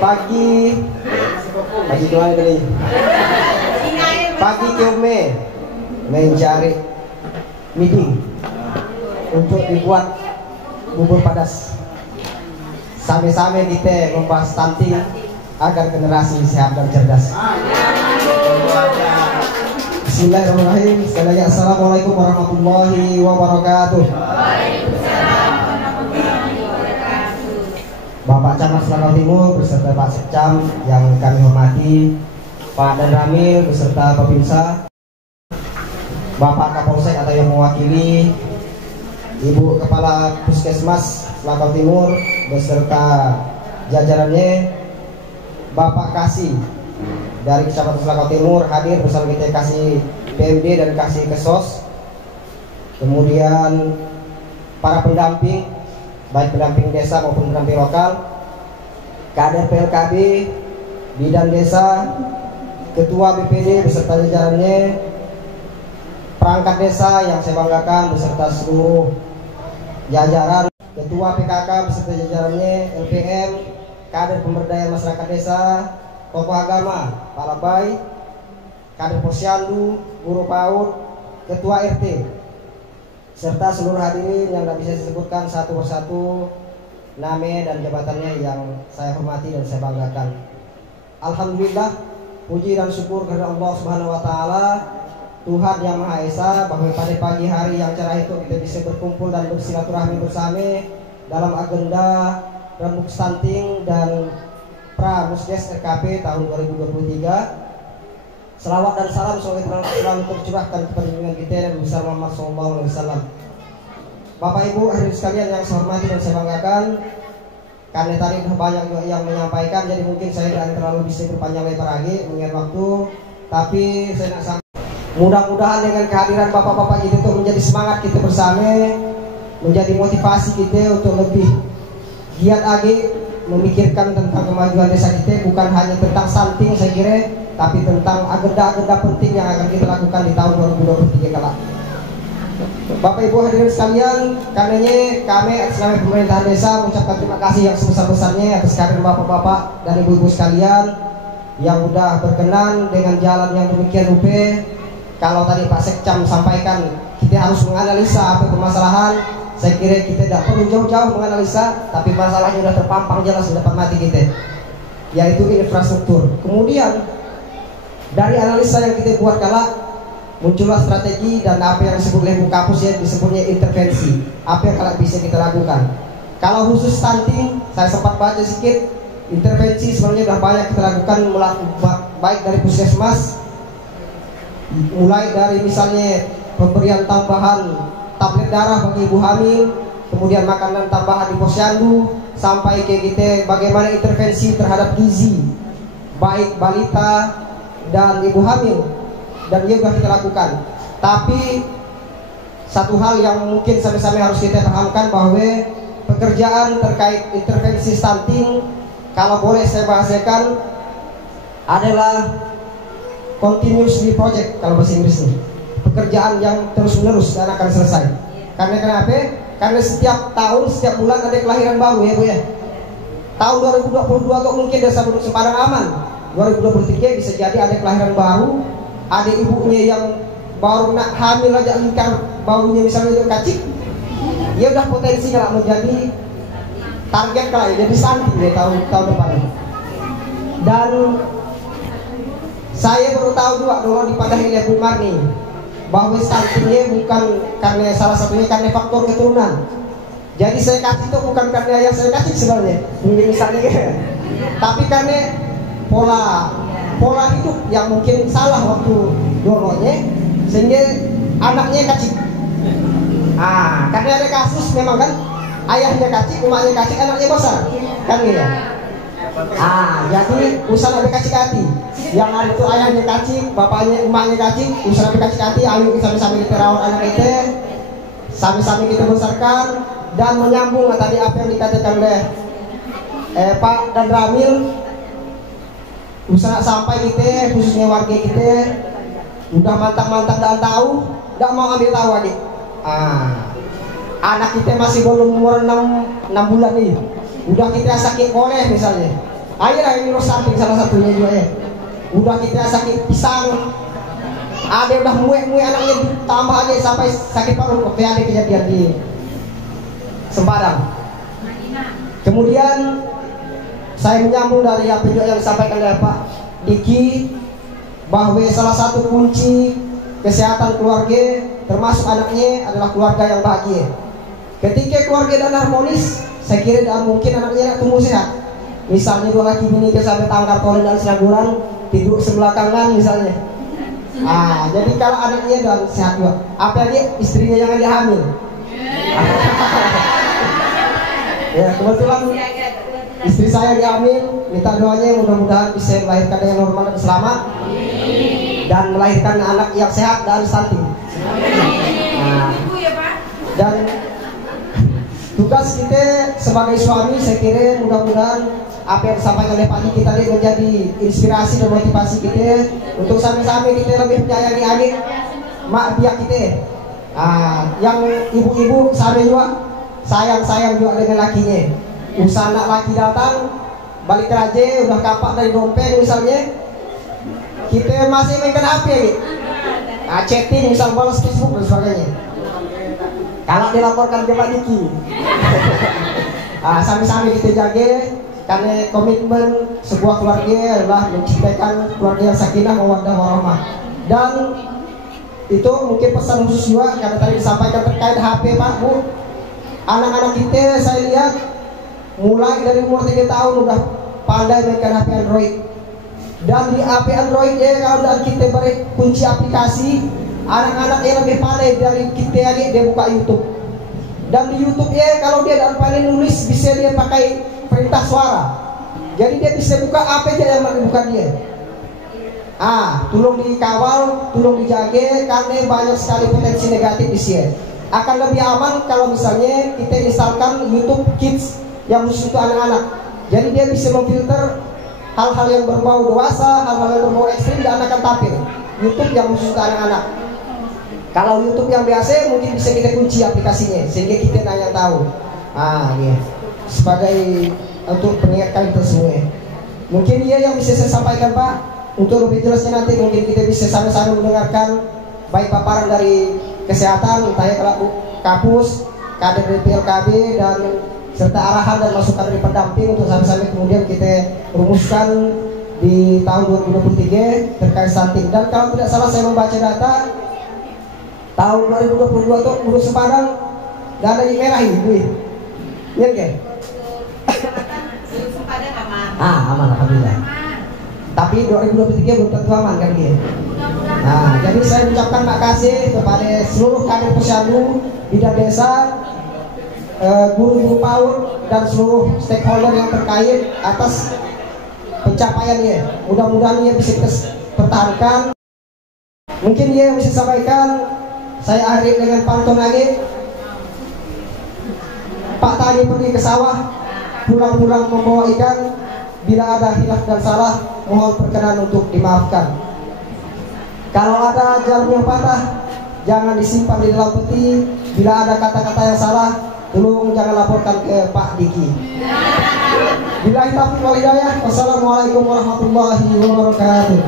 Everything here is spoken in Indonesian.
pagi doa ini. Pagi kami mencari meeting untuk dibuat bubur padas. Sama-sama kita membahas stunting agar generasi sehat dan cerdas. Bismillahirrahmanirrahim. Sekali lagi assalamualaikum warahmatullahi wabarakatuh. Bapak Camat Selangor Timur beserta Pak Sekcam yang kami hormati, Pak Dan Ramil beserta Babinsa, Bapak Kapolsek atau yang mewakili, Ibu Kepala Puskesmas Selangor Timur beserta jajarannya, Bapak Kasih dari Kecamatan Selangor Timur hadir bersama kita Kasih PMD dan Kasih Kesos, kemudian para pendamping baik pendamping desa maupun pendamping lokal, kader PLKB, bidan desa, ketua BPD beserta jajarannya, perangkat desa yang saya banggakan beserta seluruh jajaran, ketua PKK beserta jajarannya, LPM, kader pemberdayaan masyarakat desa, tokoh agama, Pak Labai, kader posyandu, guru PAUD, ketua RT, serta seluruh hadirin yang tidak bisa disebutkan satu persatu nama dan jabatannya yang saya hormati dan saya banggakan. Alhamdulillah, puji dan syukur kepada Allah Subhanahu wa taala, Tuhan yang Maha Esa, bahwa pada pagi hari yang cerah itu kita bisa berkumpul dan bersilaturahmi bersama dalam agenda rembuk stunting dan Pramusdes RKP tahun 2023. Selawat dan salam semoga selalu tercurahkan kepada junjungan kita dan besar Muhammad SAW. Bapak Ibu hadirin sekalian yang saya hormati dan saya banggakan, karena tadi banyak juga yang menyampaikan, jadi mungkin saya tidak terlalu bisa berpanjang lebar lagi mengingat waktu. Tapi saya nak sampai, mudah-mudahan dengan kehadiran bapak-bapak kita itu menjadi semangat kita bersama, menjadi motivasi kita untuk lebih giat lagi memikirkan tentang kemajuan desa kita, bukan hanya tentang stunting saya kira, tapi tentang agenda-agenda penting yang akan kita lakukan di tahun 2023 kelak. Bapak Ibu hadirin sekalian, karenanya kami atas nama pemerintahan desa mengucapkan terima kasih yang sebesar-besarnya atas kehadiran bapak-bapak dan ibu-ibu sekalian yang sudah berkenan dengan jalan yang demikian rupa. Kalau tadi Pak Sekcam sampaikan kita harus menganalisa apa permasalahan, saya kira kita tidak perlu jauh-jauh menganalisa, tapi masalahnya sudah terpampang jelas di depan mati kita, yaitu infrastruktur. Kemudian dari analisa yang kita buat kala muncullah strategi dan apa yang disebut oleh Bung Kapus ya disebutnya intervensi. Apa yang kala bisa kita lakukan? Kalau khusus stunting, saya sempat baca sedikit, intervensi sebenarnya sudah banyak kita lakukan, baik dari puskesmas, mulai dari misalnya pemberian tambahan tablet darah bagi ibu hamil, kemudian makanan tambahan di posyandu, sampai ke kita bagaimana intervensi terhadap gizi baik balita dan ibu hamil, dan dia sudah kita lakukan. Tapi satu hal yang mungkin sama-sama harus kita pahamkan, bahwa pekerjaan terkait intervensi stunting, kalau boleh saya bahasakan, adalah continuously project kalau bahasa Inggrisnya, pekerjaan yang terus-menerus dan akan selesai. Karena kenapa? Karena setiap tahun, setiap bulan ada kelahiran baru ya Bu ya. Tahun 2022 kok mungkin desa Gunung Sepadang aman, 2023 bisa jadi ada kelahiran baru, ada ibunya yang baru nak hamil aja lingkar baunya misalnya itu kacik, dia udah potensi kalau menjadi target kalau jadi stunting ya tahun depan. Dan saya baru tahu dulu dipadahi oleh Bu Marni bahwa stuntingnya bukan karena salah satunya karena faktor keturunan. Jadi saya kasih itu bukan karena ayah saya kasih sebenarnya, misalnya tapi karena pola hidup yang mungkin salah waktu dulunya sehingga anaknya kacik. Karena ada kasus memang kan ayahnya kacik, emaknya kacik, anaknya besar kan gitu. Jadi usaha sampai kacik hati. Yang ada itu ayahnya kacik, bapaknya, emaknya kacik, usaha sampai kacik hati. Ayo sama-sama kita rawat anak kita, sama-sama kita besarkan. Dan menyambung tadi apa yang dikatakan oleh Pak Dan Ramil, usaha sampai kita khususnya warga kita udah mantap-mantap dan tahu, tidak mau ambil tahu lagi. Anak kita masih belum umur 6 bulan nih, udah kita sakit oleh misalnya, Akhirnya ini samping salah satunya juga ya. Udah kita sakit pisang, ada udah muek anaknya tambah aja sampai sakit paru. Waktu ada kejadian di Sempadang. Kemudian saya menyambung dari apa juga yang disampaikan oleh Pak Diki, bahwa salah satu kunci kesehatan keluarga termasuk anaknya adalah keluarga yang bahagia. Ketika keluarga dan harmonis, saya kira tidak mungkin anaknya tumbuh sehat. Misalnya dua laki bini sampai tangkar tolen dan sinaguran tidur sebelah kanan misalnya. Jadi kalau anaknya dan sehat juga, apalagi istrinya yang lagi hamil. Ya kebetulan istri saya diambil, minta doanya mudah-mudahan bisa melahirkan dengan normal dan selamat dan melahirkan anak yang sehat dan stunting. Dan tugas kita sebagai suami, saya kira mudah-mudahan apa yang disampaikan oleh Pak Diki tadi menjadi inspirasi dan motivasi kita untuk sampai-sampai kita lebih menyayangi adik mak biak kita. Yang ibu-ibu sampai juga sayang juga dengan lakinya. Usaha anak laki datang balik kerja udah kapak dari dompet misalnya, kita masih mainkan HP gitu. Chatting misal balas Facebook dan sebagainya. Kalau dilaporkan ke Pak Diki, sami-sami kita jaga, karena komitmen sebuah keluarga adalah menciptakan keluarga yang sakinah mawaddah warahmah. Dan itu mungkin pesan khusus juga karena tadi disampaikan terkait HP Pak Bu. Anak-anak kita saya lihat mulai dari umur 3 tahun udah pandai mainkan HP Android. Dan di HP Android ya kalau kita beri kunci aplikasi, anak-anak yang lebih pandai dari kita aja dia buka YouTube. Dan di YouTube ya kalau dia dalam pandai nulis bisa dia pakai perintah suara. Jadi dia bisa buka apa aja yang bukan dia. Tolong dikawal, tolong dijaga karena banyak sekali potensi negatif di sini. Akan lebih aman kalau misalnya kita instalkan YouTube Kids yang khusus untuk anak-anak. Jadi dia bisa memfilter hal-hal yang berbau dewasa, hal-hal yang berbau ekstrim dan akan tampil. YouTube yang khusus untuk anak-anak. Kalau YouTube yang biasa mungkin bisa kita kunci aplikasinya sehingga kita tidak yang tahu. Iya. Sebagai untuk pengingatkan kita semua. Mungkin dia yang bisa saya sampaikan Pak. Untuk lebih jelasnya nanti mungkin kita bisa sama-sama mendengarkan baik paparan dari kesehatan, entah kalau kapus, kader dari PLKB dan serta arahan dan masukan dari pendamping untuk sama-sama kemudian kita rumuskan di tahun 2023 terkait stunting. Dan kalau tidak salah saya membaca data tahun 2022 tuh Guru Sempadang dana yang merah ini, iya kan? Guru Sempadang aman. Aman alhamdulillah. Tapi 2023 belum tentu aman kan dia. Jadi saya mengucapkan makasih kepada seluruh kader posyandu, bidan desa, guru-guru PAUD dan seluruh stakeholder yang terkait atas pencapaiannya. Mudah-mudahan dia bisa kita pertahankan. Mungkin dia yang bisa sampaikan. Saya akhiri dengan pantun lagi. Pak tadi pergi ke sawah, pulang-pulang membawa ikan. Bila ada hilaf dan salah, mohon perkenan untuk dimaafkan. Kalau ada jarum yang patah, jangan disimpan di dalam peti. Bila ada kata-kata yang salah, tolong jangan laporkan ke Pak Diki. Billahi taufiq wal hidayah. Wassalamualaikum warahmatullahi wabarakatuh.